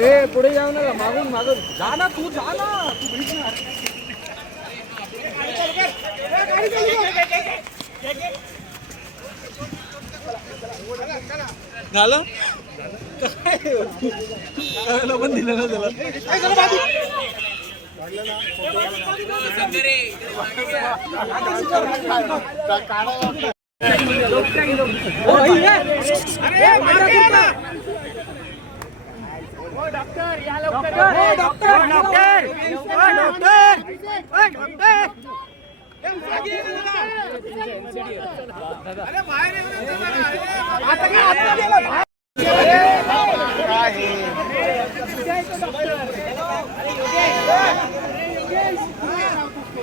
ए पुढे जाऊ नका मागून मागून. जा ना तू जा ना. तू ना झालं? काय पण दिलं ना त्याला. ओ, आई, ए. काय राव तुम्ही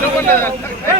आमचा असं शांत करू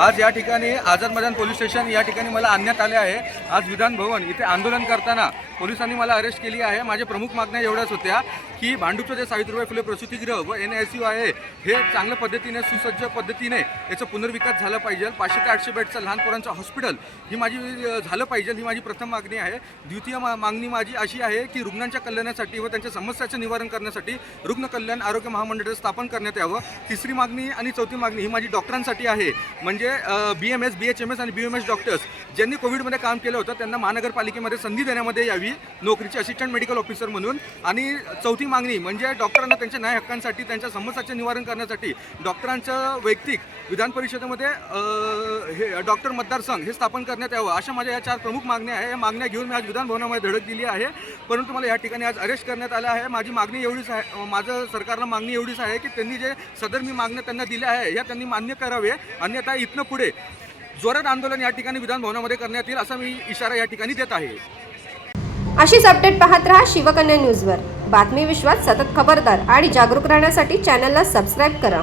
आज या ठिकाणी आझाद मैदान पोलीस स्टेशन या ठिकाणी मला आणण्यात आले आहे. आज विधान भवन इथे आंदोलन करताना पोलिसांनी मला अरेस्ट केली आहे. माझ्या प्रमुख मागण्या एवढ्याच होत्या की भांडूपचं जे सावित्रीबाई फुले प्रसूतिगृह व एन एस यू आहे हे चांगल्या पद्धतीने सुसज्ज पद्धतीने याचा पुनर्विकास झाला पाहिजे. पाचशे ते आठशे बेडचं लहान पोरांचं हॉस्पिटल ही माझी झालं पाहिजे ही माझी प्रथम मागणी आहे. द्वितीय मा मागणी माझी अशी आहे की रुग्णांच्या कल्याणासाठी व त्यांच्या समस्याचं निवारण करण्यासाठी रुग्ण कल्याण आरोग्य महामंडळ स्थापन करण्यात यावं. तिसरी मागणी आणि चौथी मागणी ही माझी डॉक्टरांसाठी आहे. म्हणजे B M S B H M S आणि बी एम एस डॉक्टर्स ज्यांनी कोविडमध्ये काम केलं होतं त्यांना महानगरपालिकेमध्ये संधी देण्यामध्ये यावी नोकरीची असिस्टंट मेडिकल ऑफिसर म्हणून. आणि चौथी मागणी म्हणजे डॉक्टरांना त्यांच्या न्याय हक्कांसाठी त्यांच्या समस्याचे निवारण करण्यासाठी डॉक्टरांचं वैयक्तिक विधान परिषदेमध्ये हे डॉक्टर मतदारसंघ हे स्थापन करण्यात यावं अशा माझ्या या चार प्रमुख मागण्या आहे. या मागण्या घेऊन मी आज विधानभवनामध्ये धडक दिली आहे. परंतु मला या ठिकाणी आज अरेस्ट करण्यात आलं आहे. माझी मागणी एवढीच आहे माझं सरकारला मागणी एवढीच आहे की त्यांनी जे सदर मी मागण्या त्यांना दिल्या आहे ह्या त्यांनी मान्य करावे. अन्यथा इथनं पुढे जोरात आंदोलन या ठिकाणी विधानभवनामध्ये करण्यात येईल असा मी इशारा या ठिकाणी देत आहे. अशीच अपडेट पाहत रहा शिवकन्या न्यूजवर बातमी विश्वात सतत खबरदार आणि जागरूक राहण्यासाठी चॅनलला सबस्क्राईब करा.